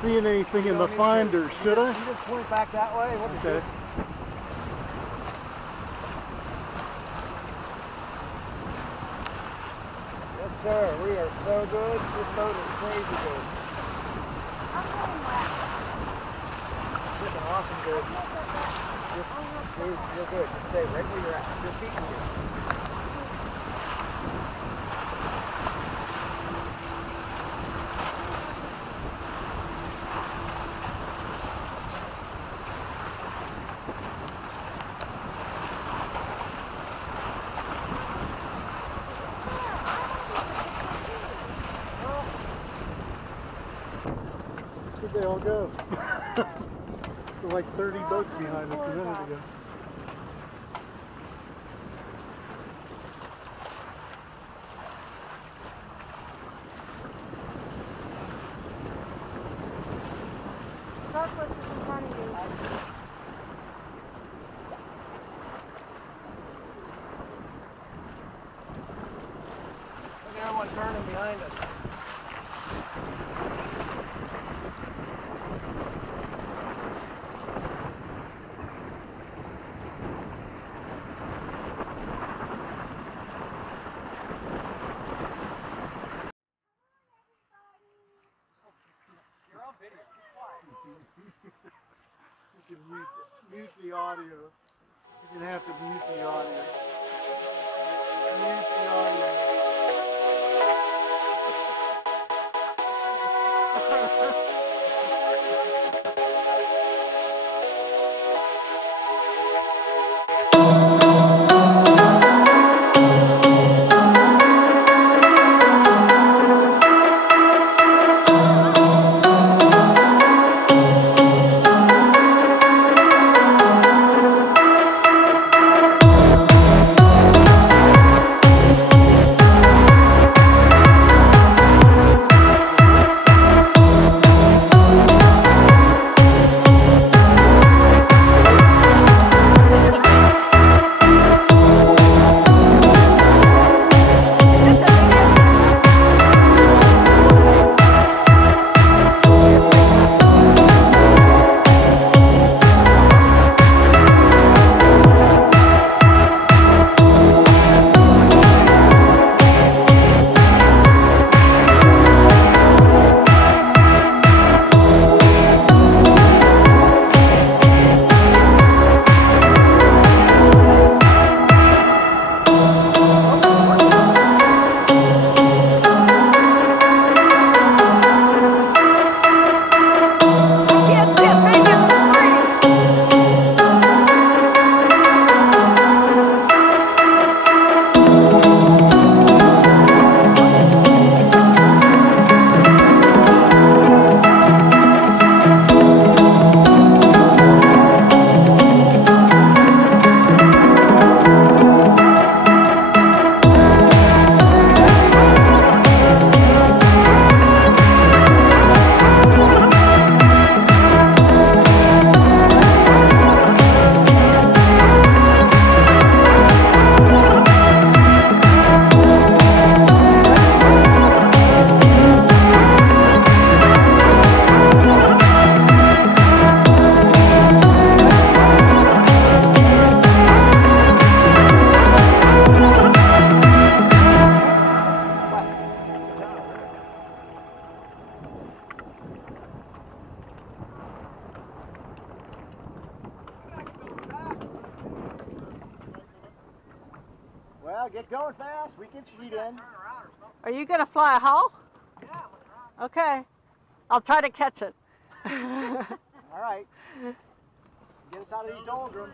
seeing anything in the finder, should I? You just point back that way. Okay. Yes, sir. We are so good. This boat is crazy good. Looking awesome good. You're good. Just stay right where you're at. Your feet in here. Where'd they all go? There were like 30 boats behind us a minute ago. Northwest is in front of you. Look at everyone turning behind us. You're on video. Be quiet. You can mute the audio. You're going to have to mute the audio. Mute the audio. Well, get going fast. We can sheet in. Are you going to fly a hull? Yeah, let's run. Okay. I'll try to catch it. All right. Get us out of these doldrums.